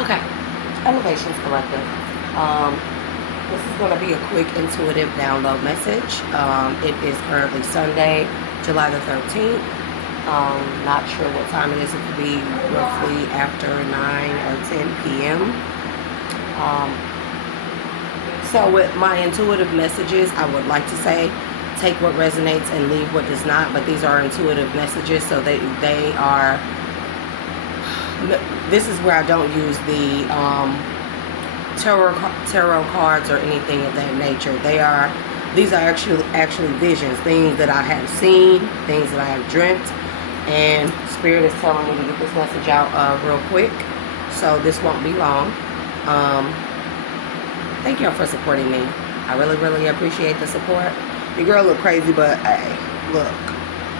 Okay, Elevations Collective. This is going to be a quick intuitive download message. It is currently Sunday, July the 13th. Not sure what time it is. It could be roughly after 9 or 10 p.m. So with my intuitive messages, I would like to say, take what resonates and leave what does not. But these are intuitive messages, so they are... This is where I don't use the tarot cards or anything of that nature. These are actually visions, things that I have seen, things that I have dreamt, and Spirit is telling me to get this message out real quick. So this won't be long. Thank y'all for supporting me. I really appreciate the support. Your girl look crazy, but hey, look,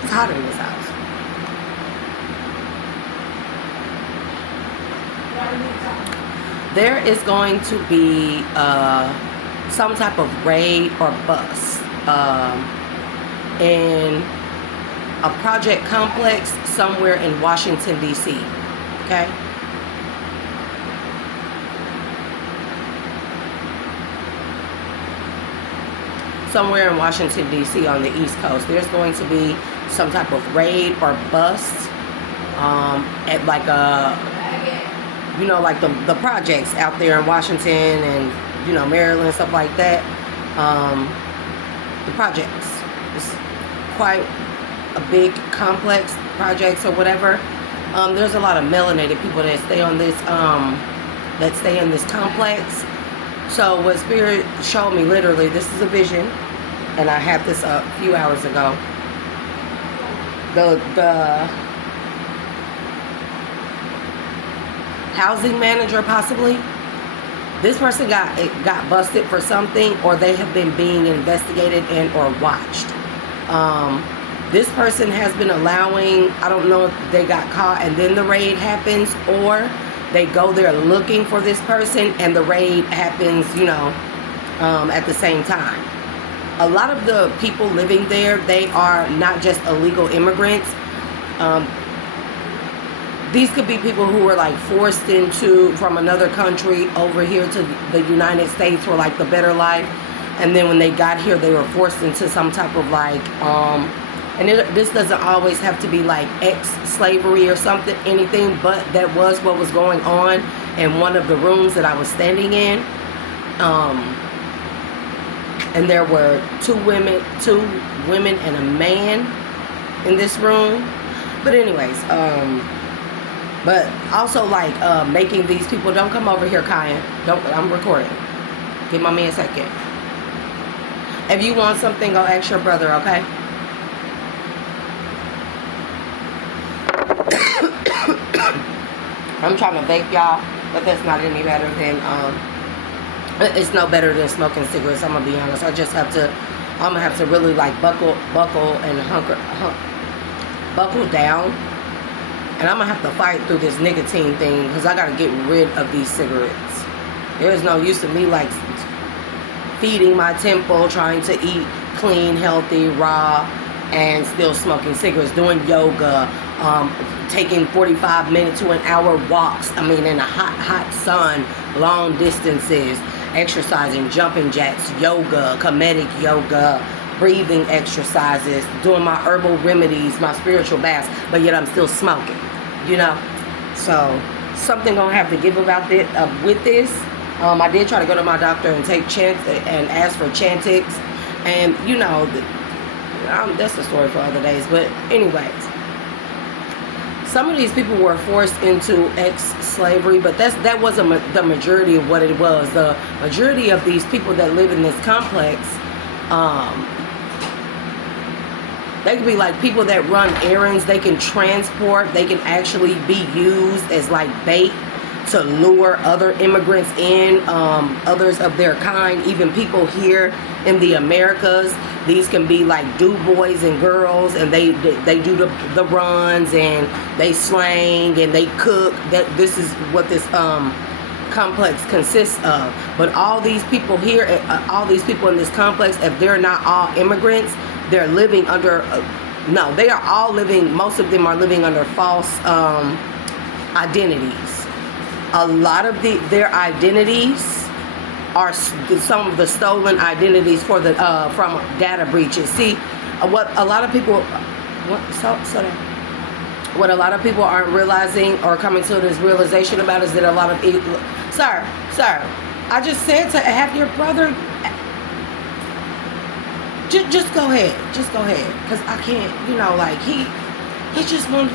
it's hot in this house. There is going to be some type of raid or bust in a project complex somewhere in Washington, D.C. Okay? Somewhere in Washington, D.C. on the East Coast. There's going to be some type of raid or bust at like a... You know, like the projects out there in Washington and, you know, Maryland, stuff like that. The projects. It's quite a big complex, projects or whatever. There's a lot of melanated people that stay on this, that stay in this complex. So what Spirit showed me, literally, this is a vision, and I had this a few hours ago. The housing manager, possibly, this person got busted for something, or they have been being investigated and or watched. This person has been allowing, I don't know if they got caught and then the raid happens, or they go there looking for this person and the raid happens, you know, at the same time. A lot of the people living there, they are not just illegal immigrants. These could be people who were like forced from another country over here to the United States for like the better life. And then when they got here, they were forced into some type of like, this doesn't always have to be like ex-slavery or something, anything, but that was what was going on in one of the rooms that I was standing in. And there were two women and a man in this room. But anyways, but also like making these people, don't come over here, Kyan. I'm recording. Give my man a second. If you want something, go ask your brother, okay? I'm trying to vape, y'all, but that's not any better than it's no better than smoking cigarettes. I'm gonna be honest. I'm gonna have to really like buckle and buckle down. And I'm going to have to fight through this nicotine thing because I got to get rid of these cigarettes. There's no use to me like feeding my temple, trying to eat clean, healthy, raw, and still smoking cigarettes, doing yoga, taking 45 minute to an hour walks, I mean in a hot sun, long distances, exercising, jumping jacks, yoga, comedic yoga, breathing exercises, doing my herbal remedies, my spiritual baths, but yet I'm still smoking, you know? So something gonna have to give about it with this. I did try to go to my doctor and take and ask for Chantix, and you know, that's a story for other days. But anyways, some of these people were forced into ex-slavery, but that wasn't the majority of what it was. The majority of these people that live in this complex, they could be like people that run errands. They can transport. They can actually be used as like bait to lure other immigrants in, others of their kind, even people here in the Americas. These can be like do boys and girls, and they do the runs, and they slang, and they cook. This is what this complex consists of. But all these people here, all these people in this complex, if they're not all immigrants, they're living under, no, they are all living, most of them are living under false identities. A lot of their identities are some of the stolen identities for the from data breaches. See, what a lot of people what a lot of people aren't realizing or coming to this realization about is that a lot of sir, I just said to have your brother. Just go ahead, because I can't. Like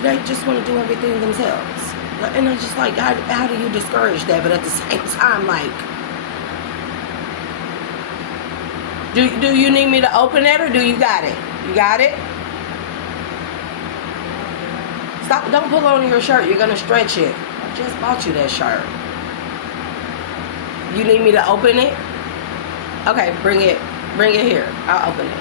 they just want to do everything themselves, and I'm just like, how do you discourage that? But at the same time, like. Do you need me to open it or do you got it? You got it? Stop, don't pull on your shirt. You're going to stretch it. I just bought you that shirt. You need me to open it? Okay, bring it here. I'll open it.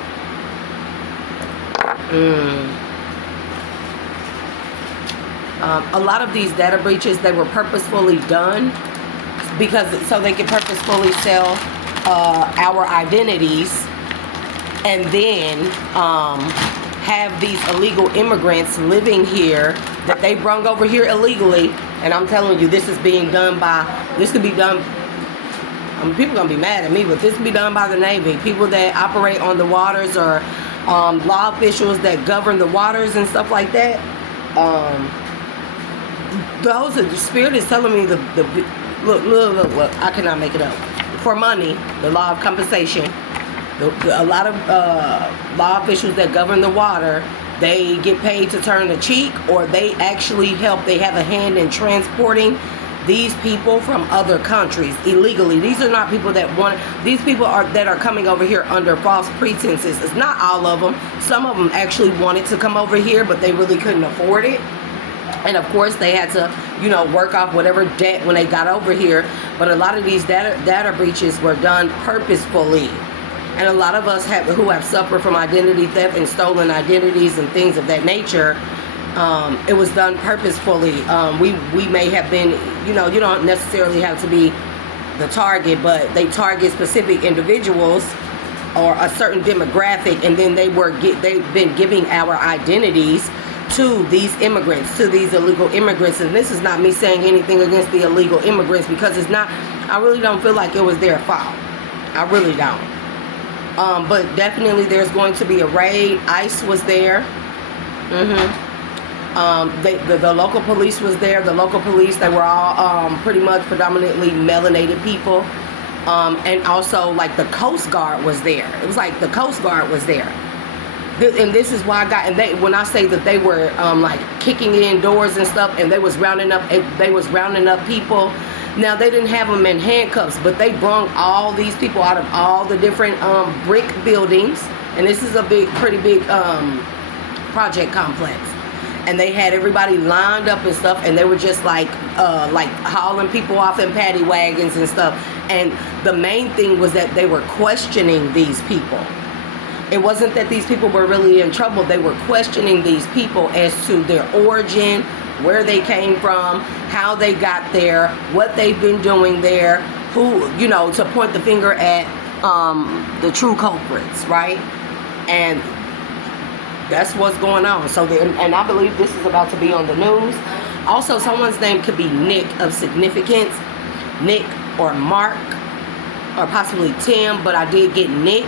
A lot of these data breaches, they were purposefully done so they could purposefully sell our identities, and then have these illegal immigrants living here that they brung over here illegally. And I'm telling you, this could be done, people gonna be mad at me, but this could be done by the Navy, people that operate on the waters, or law officials that govern the waters and stuff like that. The Spirit is telling me look, I cannot make it up. For money, the law of compensation, a lot of law officials that govern the water, they get paid to turn the cheek, or they actually help. They have a hand in transporting these people from other countries illegally. These are not people that want. These people that are coming over here under false pretenses. It's not all of them. Some of them actually wanted to come over here, but they really couldn't afford it. And of course, they had to, work off whatever debt when they got over here. But a lot of these data breaches were done purposefully. And a lot of us who have suffered from identity theft and stolen identities and things of that nature, it was done purposefully. We may have been, you don't necessarily have to be the target, but they target specific individuals or a certain demographic, and then they've been giving our identities to these immigrants, to these illegal immigrants. And this is not me saying anything against the illegal immigrants, because it's not, I really don't feel like it was their fault. I really don't. But definitely there's going to be a raid. ICE was there. The local police was there. The local police, they were all pretty much predominantly melanated people. And also like the Coast Guard was there. It was like the Coast Guard was there. And this is why when I say that they were like kicking in doors and stuff, and they was rounding up people. Now, they didn't have them in handcuffs, but they brung all these people out of all the different brick buildings, and this is a pretty big project complex. And they had everybody lined up and stuff, and they were just like hauling people off in paddy wagons and stuff. And the main thing was that they were questioning these people. It wasn't that these people were really in trouble. They were questioning these people as to their origin, where they came from, how they got there, what they've been doing there, to point the finger at the true culprits, right? And that's what's going on. So, and I believe this is about to be on the news. Also, someone's name could be Nick of significance, Nick or Mark, or possibly Tim, but I did get Nick.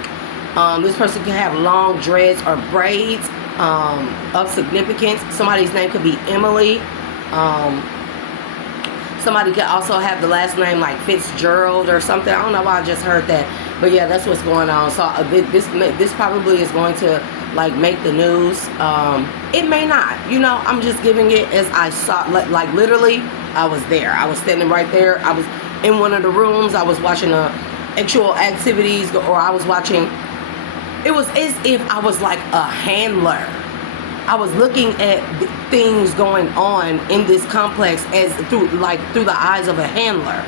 This person can have long dreads or braids of significance. Somebody's name could be Emily. Somebody could also have the last name like Fitzgerald or something. I don't know why I just heard that. But yeah, that's what's going on. So this probably is going to like make the news. It may not. I'm just giving it as I saw. Like literally, I was there. I was standing right there. I was in one of the rooms. I was watching actual activities, or I was watching. It was as if I was like a handler. I was looking at things going on in this complex through the eyes of a handler.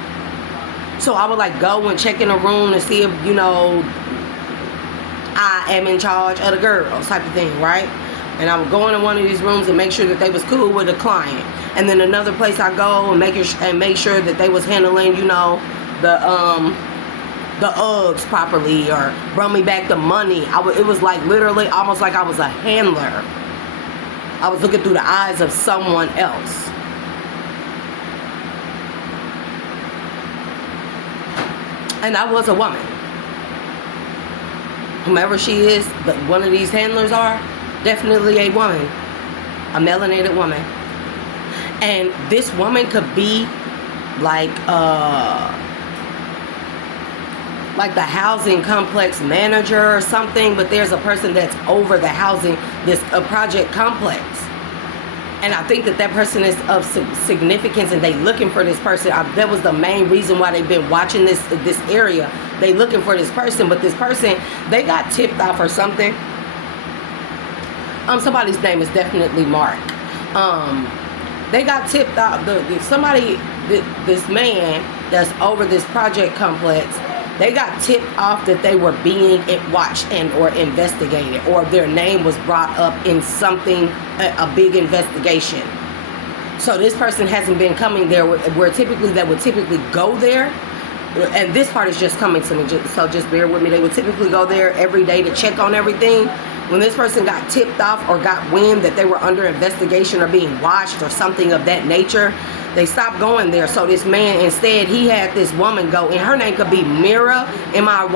So I would like go and check in a room to see if, I am in charge of the girls type of thing, right? And I would go into one of these rooms and make sure that they was cool with the client. And then another place I go and make sure that they was handling, the Uggs properly, or brought me back the money. It was like literally almost like I was a handler. I was looking through the eyes of someone else. And I was a woman. Whomever she is, but one of these handlers are, definitely a woman. A melanated woman. And this woman could be like the housing complex manager or something, but there's a person that's over the housing, this project complex. And I think that person is of significance, and they looking for this person. That was the main reason why they've been watching this area. They looking for this person, but this person, they got tipped off or something. Somebody's name is definitely Mark. They got tipped off. This man that's over this project complex, they got tipped off that they were being watched and or investigated, or their name was brought up in something, a big investigation. So this person hasn't been coming there where typically they would typically go there. And this part is just coming to me, so just bear with me. They would typically go there every day to check on everything. When this person got tipped off or got wind that they were under investigation or being watched or something of that nature, they stopped going there. So this man, instead, he had this woman go, and her name could be Mira, M-I-R-A-M-Y-R-A,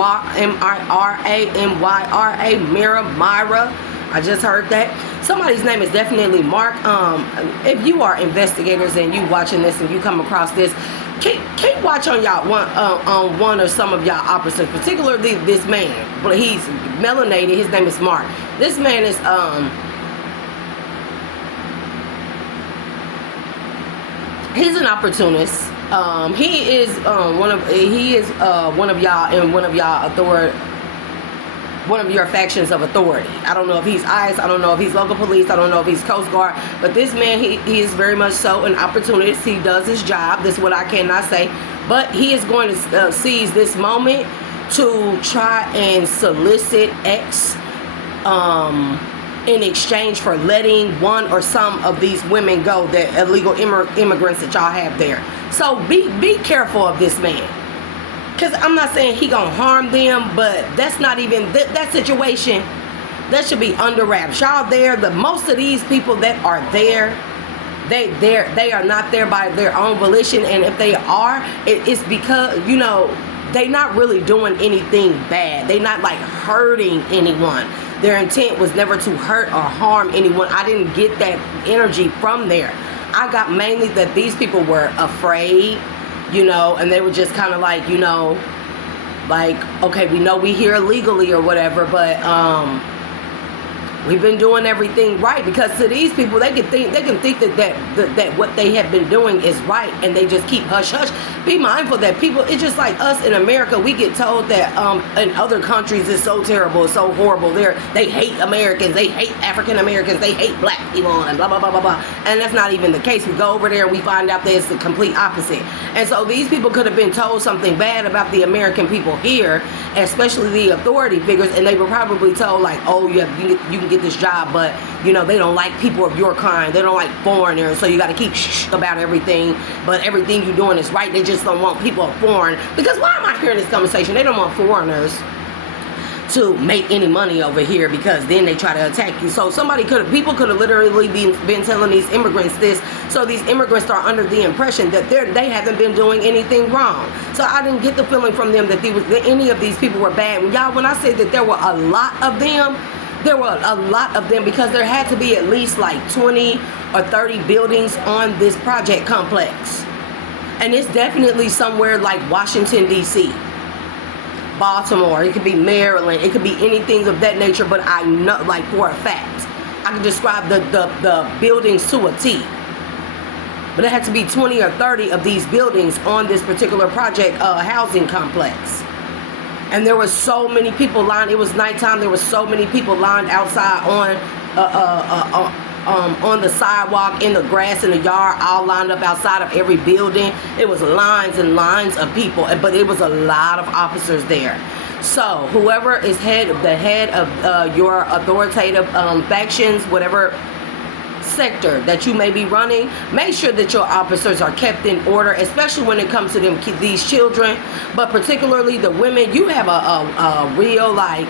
Mira, Myra. I just heard that. Somebody's name is definitely Mark. If you are investigators and you watching this and you come across this, keep watch on y'all on one or some of y'all officers, particularly this man. But he's melanated. His name is Mark. This man is he's an opportunist. He is one of y'all in one of your factions of authority. I don't know if he's ICE, I don't know if he's local police, I don't know if he's Coast Guard, but this man, he is very much so an opportunist. He does his job. This is what I cannot say, but he is going to seize this moment to try and solicit X in exchange for letting one or some of these women go, the illegal immigrants that y'all have there. So be careful of this man. Because I'm not saying he gonna harm them, but that's not even that situation. That should be under wraps. Y'all there, most of these people that are there, they are not there by their own volition. And if they are, it's because, you know, they not really doing anything bad. They not like hurting anyone. Their intent was never to hurt or harm anyone. I didn't get that energy from there. I got mainly that these people were afraid, you know, and they were just kind of like, you know, like, okay, we know we here illegally or whatever, but we've been doing everything right. Because to these people, they can think that what they have been doing is right, and they just keep hush hush. Be mindful that people, it's just like us in America, we get told that in other countries it's so terrible, it's so horrible. They hate Americans, they hate African Americans, they hate black people, and blah blah blah blah blah. And that's not even the case. We go over there and we find out that it's the complete opposite. And so these people could have been told something bad about the American people here, especially the authority figures, and they were probably told like, oh yeah, you can get this job, but you know, they don't like people of your kind, they don't like foreigners, so you got to keep shh about everything, but everything you're doing is right. They just don't want people of foreign, because why am I hearing this conversation? They don't want foreigners to make any money over here, because then they try to attack you. So people could have literally been telling these immigrants this, so these immigrants are under the impression that they haven't been doing anything wrong. So I didn't get the feeling from them that any of these people were bad. When I said that there were a lot of them, because there had to be at least like 20 or 30 buildings on this project complex. And it's definitely somewhere like Washington, D.C., Baltimore, it could be Maryland, it could be anything of that nature, but I know, like for a fact, I can describe the buildings to a T. But it had to be 20 or 30 of these buildings on this particular project housing complex. And there were so many people lined. It was nighttime. There were so many people lined outside on the sidewalk, in the grass, in the yard, all lined up outside of every building. It was lines and lines of people, but it was a lot of officers there. So whoever is the head of your authoritative factions, whatever sector that you may be running, make sure that your officers are kept in order, especially when it comes to these children, but particularly the women. You have a real, like,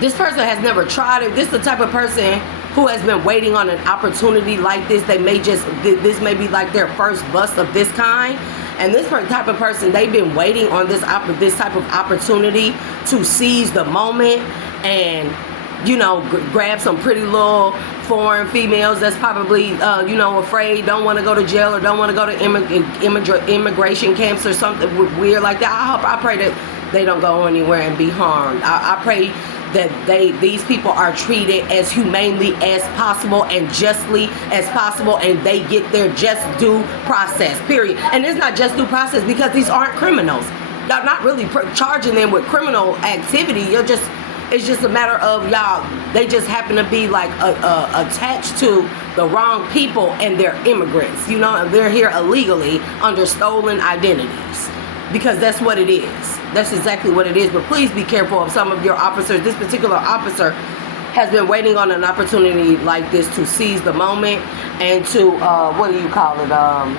this person has never tried it. This is the type of person who has been waiting on an opportunity like this. This may be like their first bust of this kind, And this type of person, they've been waiting on this type of opportunity to seize the moment and, you know, grab some pretty little foreign females that's probably, you know, afraid, don't want to go to jail or don't want to go to immigration camps or something weird like that. I pray that they don't go anywhere and be harmed. I pray that these people are treated as humanely as possible and justly as possible, and they get their just due process, period. And it's not just due process because these aren't criminals. Y'all not really charging them with criminal activity. It's just a matter of y'all, they just happen to be like attached to the wrong people, and they're immigrants, you know, and they're here illegally under stolen identities, because that's what it is. That's exactly what it is. But please be careful of some of your officers. This particular officer has been waiting on an opportunity like this to seize the moment and to, what do you call it? I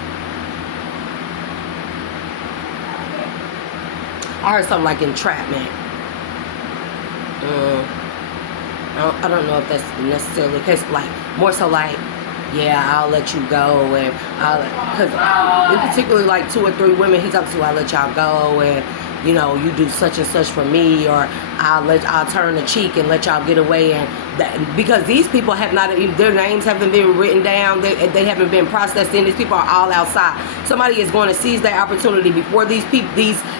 heard something like entrapment. I don't know if that's necessarily the case. Like, more so like, yeah, I'll let you go, and because in particularly like 2 or 3 women he talks to, I'll let y'all go, and you know, you do such and such for me, or I'll turn the cheek and let y'all get away, and because these people have not, their names haven't been written down, they haven't been processed in. These people are all outside. Somebody is going to seize their opportunity before these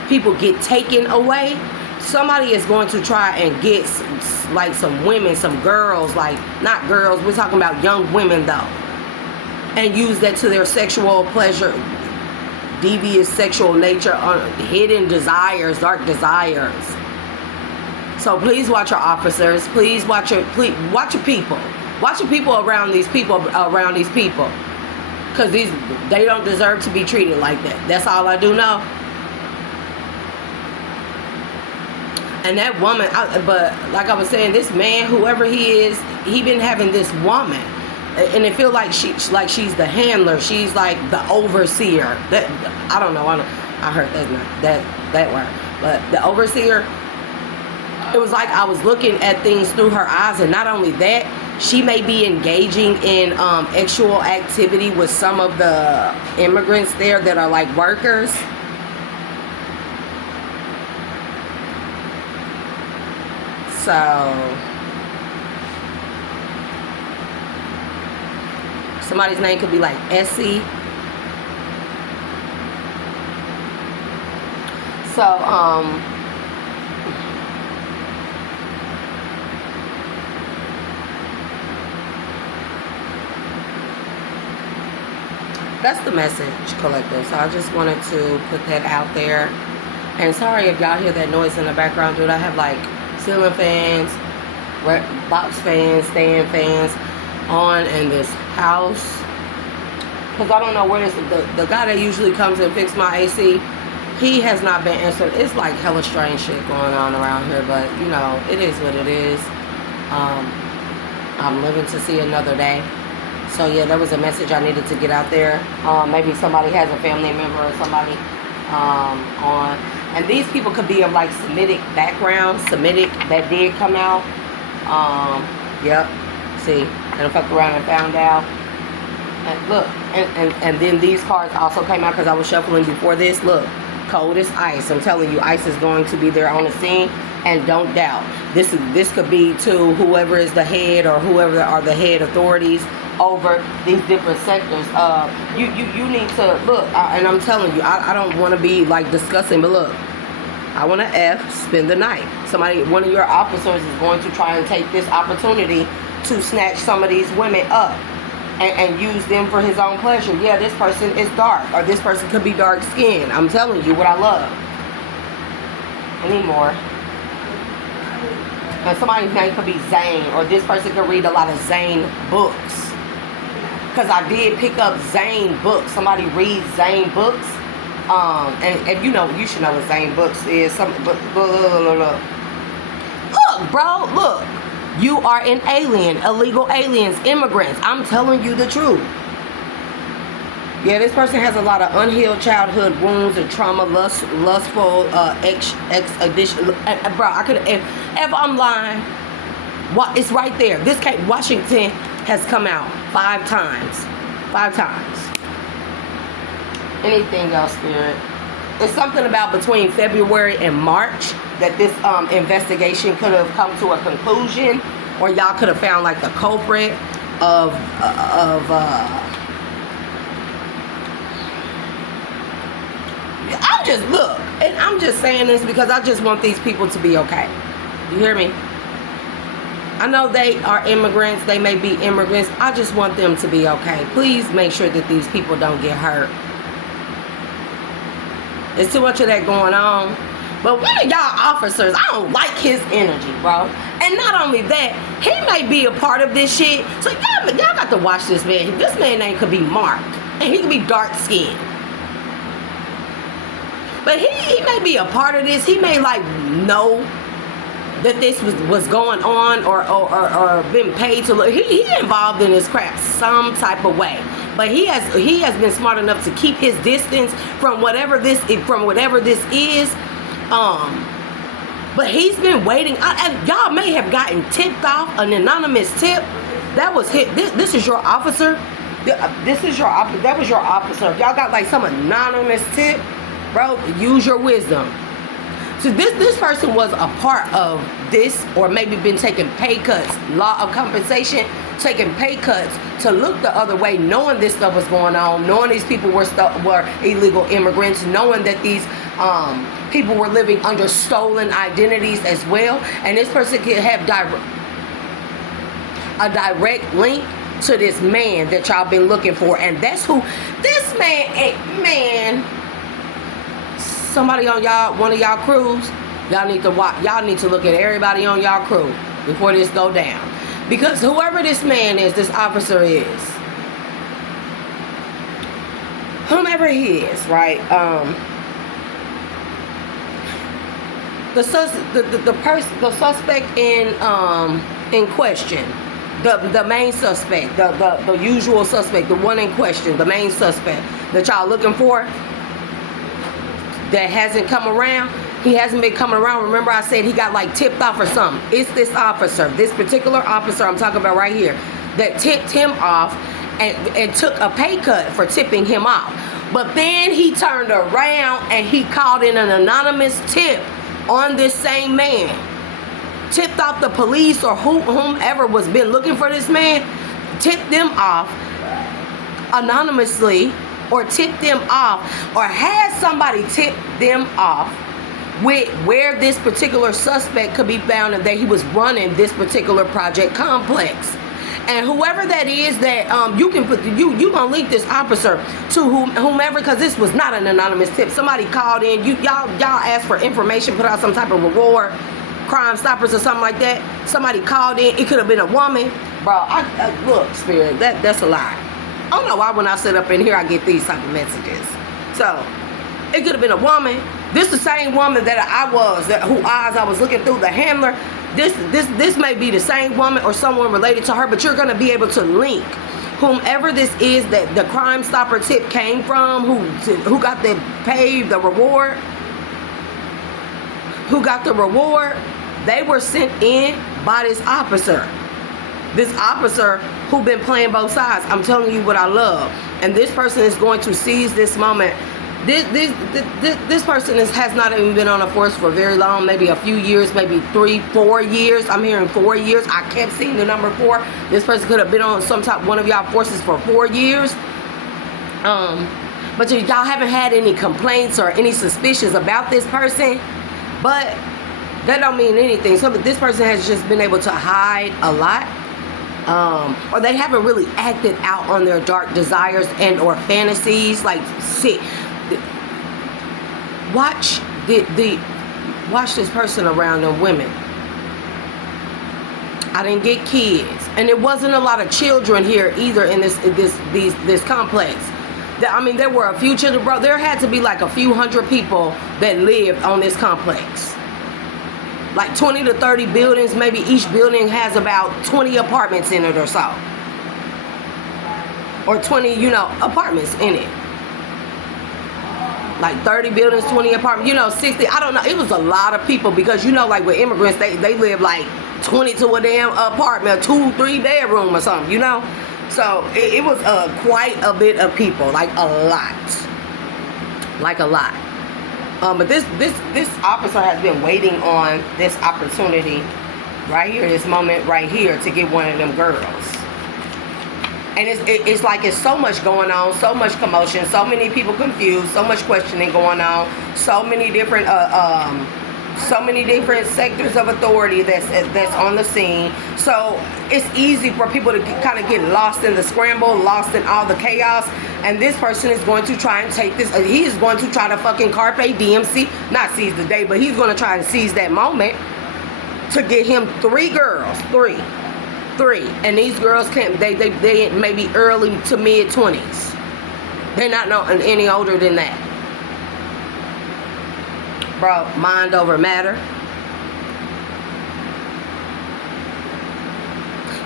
people get taken away. Somebody is going to try and get like some women, some girls, like not girls, we're talking about young women though, and use that to their sexual pleasure, devious sexual nature, hidden desires, dark desires. So please watch your officers. Please watch your people. Watch your people around these people, because they don't deserve to be treated like that. That's all I do know. And that woman, but like I was saying, this man, whoever he is, he been having this woman, and it feel like she's the handler. She's like the overseer. That I don't know. I heard that's not that word, but the overseer. It was like I was looking at things through her eyes, and not only that, she may be engaging in sexual activity with some of the immigrants there that are like workers. So somebody's name could be like Essie. So that's the message, collective. So I just wanted to put that out there. And sorry if y'all hear that noise in the background, dude. I have like ceiling fans, box fans, stand fans on in this house, because I don't know where this, the guy that usually comes and fix my AC, he has not been answered. It's like hella strange shit going on around here, but you know, it is what it is. I'm living to see another day. So yeah, that was a message I needed to get out there. Maybe somebody has a family member or somebody on. And these people could be of like Semitic background. Semitic, that did come out. Yep. See, and I fucked around and found out. And look, and then these cards also came out because I was shuffling before this. Look, cold as ice. I'm telling you, ice is going to be there on the scene. And don't doubt, this could be to whoever is the head or whoever are the head authorities over these different sectors. You need to look, and I'm telling you, I don't want to be like discussing, but look, I want to spend the night. One of your officers is going to try and take this opportunity to snatch some of these women up and use them for his own pleasure. Yeah, this person is dark, or this person could be dark skinned. I'm telling you what I love. Anymore. And somebody's name could be Zane, or this person could read a lot of Zane books. Because I did pick up Zane books. Somebody reads Zane books. And you know, you should know what Zane books is. Look, bro, look. You are an alien, illegal aliens, immigrants. I'm telling you the truth. Yeah, this person has a lot of unhealed childhood wounds and trauma, lustful, addiction. Bro, I could, if I'm lying, it's right there. This case, Washington has come out 5 times. 5 times. Anything else, Spirit? It's something about between February and March that this investigation could have come to a conclusion, or y'all could have found like the culprit of I'm just saying this because I just want these people to be okay. You hear me? I know they are immigrants. They may be immigrants. I just want them to be okay. Please make sure that these people don't get hurt. There's too much of that going on. But one of y'all officers, I don't like his energy, bro. And not only that, he may be a part of this shit. So y'all got to watch this man. This man name could be Mark. And he could be dark skinned. But he may be a part of this. He may like know that this was going on or been paid to look. He involved in this crap some type of way. But he has been smart enough to keep his distance from whatever this is. But he's been waiting. And y'all may have gotten tipped off an anonymous tip. That was hit. This is your officer. That was your officer. If y'all got like some anonymous tip, bro, use your wisdom. So this person was a part of this, or maybe been taking pay cuts, law of compensation, taking pay cuts to look the other way, knowing this stuff was going on, knowing these people were illegal immigrants, knowing that these people were living under stolen identities as well, and this person could have a direct link to this man that y'all been looking for, and that's who this man. Somebody on one of y'all crews, y'all need to watch. Y'all need to look at everybody on y'all crew before this go down, because whoever this man is, this officer is, whomever he is, right? The suspect in question, the main suspect, the usual suspect, the one in question, the main suspect that y'all looking for, that hasn't come around. He hasn't been coming around. Remember I said he got like tipped off or something. It's this officer, this particular officer I'm talking about right here, that tipped him off and took a pay cut for tipping him off. But then he turned around and he called in an anonymous tip on this same man. Tipped off the police or whomever was been looking for this man, tipped them off anonymously, or tipped them off, or had somebody tip them off with where this particular suspect could be found, and that he was running this particular project complex. And whoever that is, that you can put, you gonna link this officer to whomever, because this was not an anonymous tip. Somebody called in, y'all asked for information, put out some type of reward, Crime Stoppers or something like that. Somebody called in. It could have been a woman, bro. Look, Spirit, that's a lie. I don't know why when I sit up in here I get these type of messages. So it could have been a woman. This the same woman that whose eyes I was looking through, the handler. This may be the same woman or someone related to her, but you're gonna be able to link whomever this is that the Crime Stopper tip came from, who got the reward, who got the reward. They were sent in by this officer. This officer who been playing both sides. I'm telling you what I love. And this person is going to seize this moment. This person has not even been on a force for very long, maybe a few years, maybe 3-4 years. I'm hearing 4 years. I kept seeing the number 4. This person could have been on one of y'all forces for 4 years. But y'all haven't had any complaints or any suspicions about this person. But that don't mean anything. So this person has just been able to hide a lot. Or they haven't really acted out on their dark desires and or fantasies. Like, see, watch this person around them women. I didn't get kids, and there wasn't a lot of children here either in this complex. I mean, there were a few children, bro. There had to be like a few hundred people that lived on this complex. Like 20 to 30 buildings, maybe each building has about 20 apartments in it or so. Or 20, apartments in it. Like 30 buildings, 20 apartments, 60, I don't know. It was a lot of people because, like with immigrants, they live like 20 to a damn apartment, 2-3 bedroom or something, So it was quite a bit of people, like a lot. like a lot. But this officer has been waiting on this opportunity right here, this moment right here, to get one of them girls. And it's like it's so much going on, so much commotion, so many people confused, so much questioning going on, so many different sectors of authority that's on the scene. So it's easy for people to kind of get lost in the scramble, lost in all the chaos. And this person is going to try and take this. He is going to try to fucking carpe diem, not seize the day, but he's going to try and seize that moment to get him 3 girls, three. And these girls can't. They maybe early to mid 20s. They're not any older than that. Bro, mind over matter.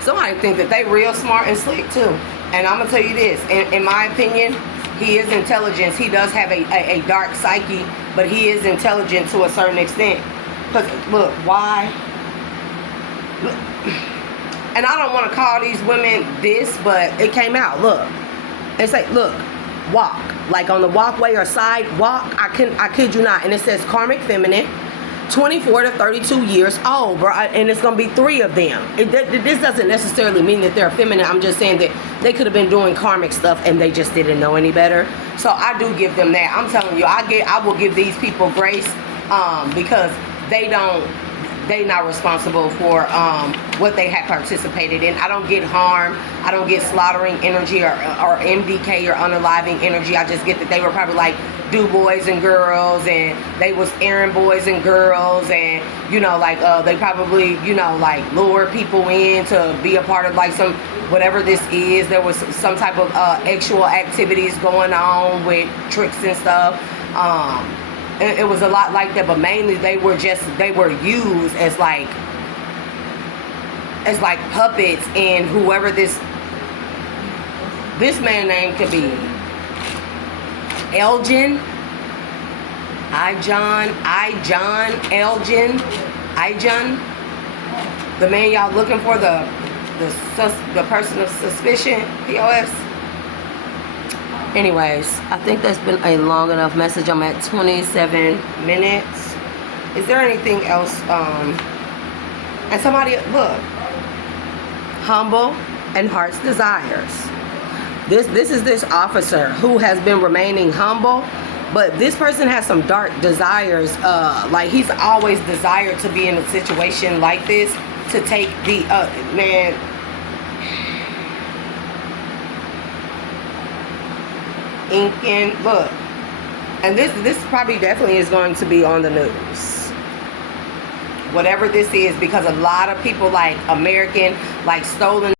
Somebody think that they real smart and slick too. And I'm gonna tell you this, in my opinion, he is intelligent. He does have a dark psyche, but he is intelligent to a certain extent. Because look, why? And I don't want to call these women this, but it came out. Look, they say, look, walk, like on the walkway or sidewalk. I kid you not. And it says karmic feminine, 24 to 32 years old, bro. And it's gonna be 3 of them. This doesn't necessarily mean that they're feminine. I'm just saying that they could have been doing karmic stuff and they just didn't know any better. So I do give them that. I'm telling you, I will give these people grace, because they not responsible for what they had participated in. I don't get harm. I don't get slaughtering energy or MDK or unaliving energy. I just get that they were probably like do boys and girls, and they was errand boys and girls, and you know, like they probably, you know, like lure people in to be a part of like some whatever this is. There was some type of sexual activities going on with tricks and stuff. It was a lot like that, but mainly they were used as like puppets. And whoever this man name could be, Elgin, Elgin, the man y'all looking for, the person of suspicion, P.O.S. Anyways, I think that's been a long enough message. I'm at 27 minutes. Is there anything else? And somebody, look, humble and heart's desires. This is this officer who has been remaining humble, but this person has some dark desires. Like he's always desired to be in a situation like this, to take the man. Inking, look, and this probably definitely is going to be on the news, whatever this is, because a lot of people like American, like stolen